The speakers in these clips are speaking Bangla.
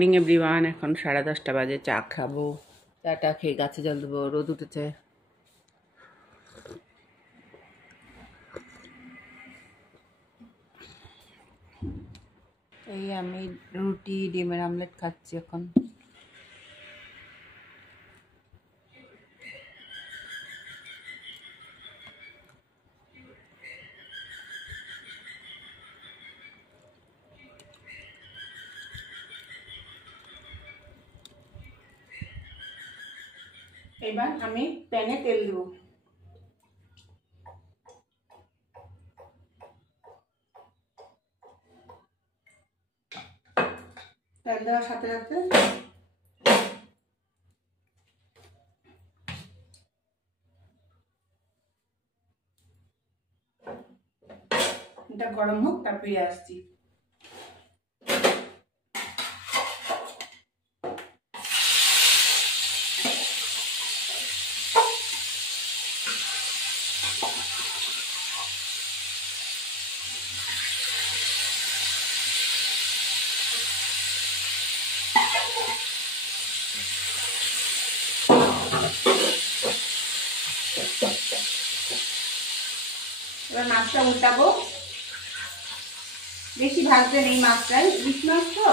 মর্নিং এভরিওয়ান, এখন 10:30 বাজে। চা খাবো, চাটা খেয়ে গাছে জল দেবো। রোদ উঠেছে। এই আমি রুটি ডিমের আমলেট খাচ্ছি এখন। এবার আমি প্যানে তেল দেবো। তেল দেওয়ার সাথে সাথে এটা গরম হোক, তারপরে আসছি। এবার মাছটা উল্টাবো। বেশি ভাজতে নেই মাছটাই, ইলিশ মাছ তো।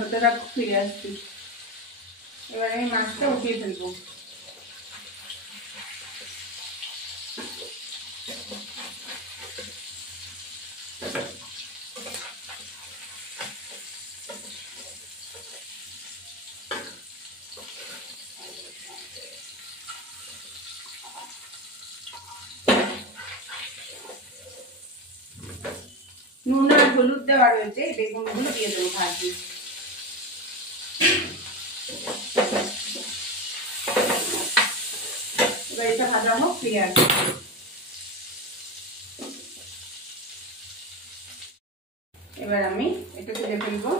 হতে থাক, ফিরে আসছি। এবার আমি মাছটা উঠিয়ে ফেলবো। নুন আর হলুদ দেওয়া রয়েছে, বেগুনগুলো দিয়ে দেবো ভাজি। এবার এটা ভাজা হোক, ফিরে আসবো। এবার আমি এটা তুলে ফেলবো।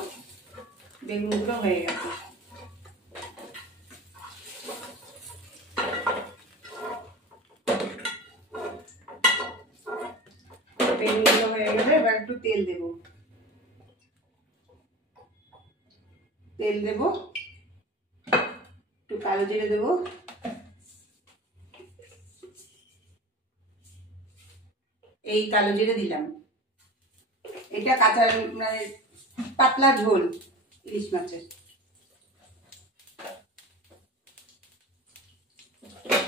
বেগুনগুলো হয়ে গেছে। বেগুনগুলো হয়ে গেলে এবার একটু তেল দেব। তেল দেব, একটু কালো জিরে দেব, এই কালো জিরে দিলাম। এটা কাঁচা মানে পাতলা ঝোল ইলিশ মাছের।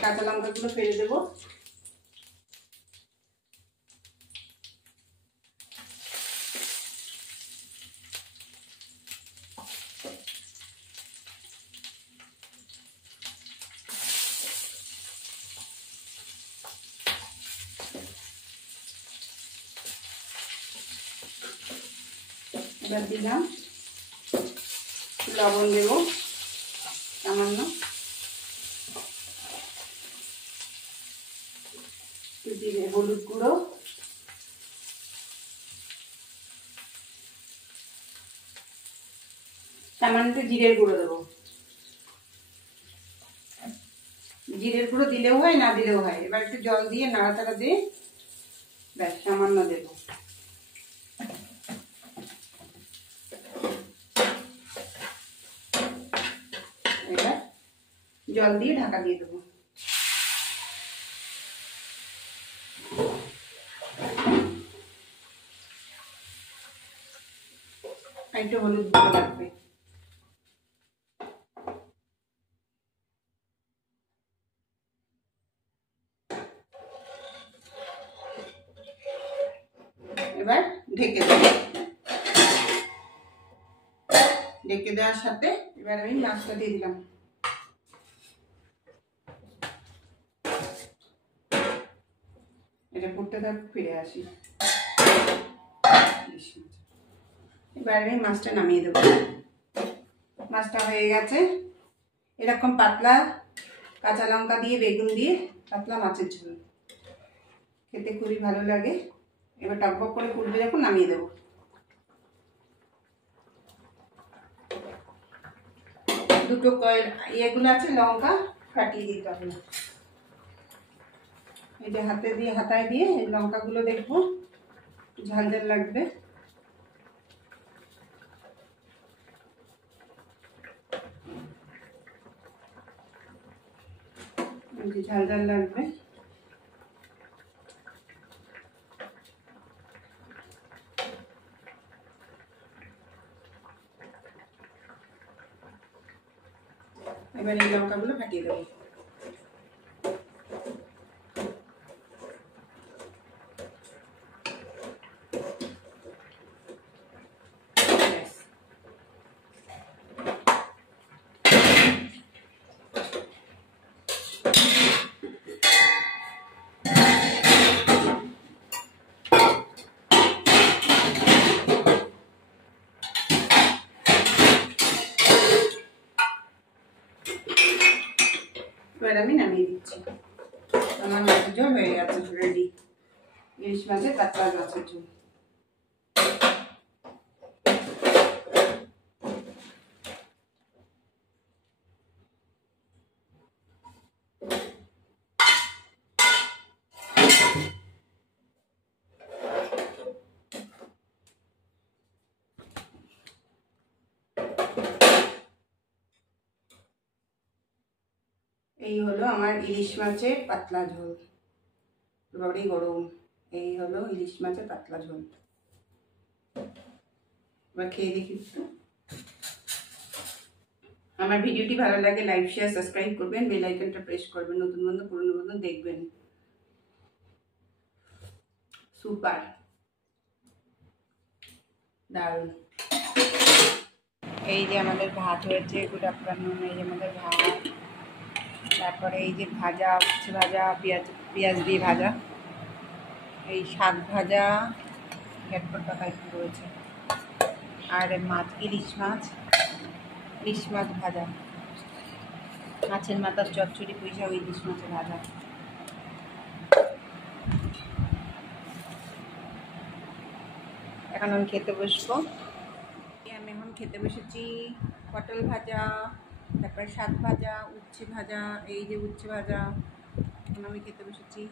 কাঁচা লঙ্কাগুলো ফেলে দেবো। এবার দিলাম লবণ, দেবো সামান্য, জিরে হলুদ গুঁড়ো, সামান্য জিরের গুঁড়ো দেবো। জিরের গুঁড়ো দিলেও হয়, না দিলেও হয়। এবার একটু জল দিয়ে নাড়াচাড়া দিয়ে ব্যাস সামান্য দেবো। এবার জল দিয়ে ঢাকা দিয়ে দেবো। একটু হলুদ গুঁড়ো লাগবে। এবার ঢেকে দেবো। ঢেকে দেওয়ার সাথে এবার আমি মাছটা দিয়ে দিলাম। এটা ফুটতে থাক, ফিরে আসি। এবার আমি মাছটা নামিয়ে দেবো। মাছটা হয়ে গেছে। এরকম পাতলা কাঁচা লঙ্কা দিয়ে বেগুন দিয়ে পাতলা মাছের ঝোল খেতে খুবই ভালো লাগে। এবার টকবক করে ফুটবে যখন নামিয়ে দেবো। দুটো ইয়েগুলো আছে লঙ্কা ফাটিয়ে দিতে হবে। এই যে হাতায় দিয়ে এই লঙ্কাগুলো দেখবো ঝাল ঝাল লাগবে। ঝাল ঝাল লাগবে। এবার এই লঙ্কাগুলো ফাটিয়ে দেবো। এবার আমি নামিয়ে দিচ্ছি। আমার মাছের ঝোল হয়ে গেছে রেডি। ইলিশ মাছের পাতলা মাছের ঝোল। এই হলো আমার ইলিশ মাছের পাতলা ঝোল। বড়ই গরম। এই হলো ইলিশ মাছের পাতলা ঝোল। এবার খেয়ে দেখি। আমার ভিডিওটি ভালো লাগে লাইক শেয়ার সাবস্ক্রাইব করবেন, বেল আইকনটা প্রেস করবেন, নতুন বন্ধু পুরনো বন্ধু দেখবেন। সুপার, দারুণ। এই যে আমাদের ভাত হয়েছে, গুড আফটারনুন। এই যে আমাদের ভাত, তারপরে এই যে ভাজা, উচ্ছে ভাজা, পেঁয়াজ দিয়ে ভাজা, এই শাক ভাজা, ঘ্যাটপট পাতা একটু রয়েছে, আর মাছ ইলিশ মাছ ভাজা, মাছের মাথার চচ্চড়ি, পুঁইশাক, ইলিশ মাছের ভাজা। এখন আমি খেতে বসবো। আমি এখন খেতে বসেছি। পটল ভাজা, তারপরে শাক ভাজা, উচ্ছে ভাজা, এই যে উচ্ছে ভাজা। এখন আমি খেতে বসেছি।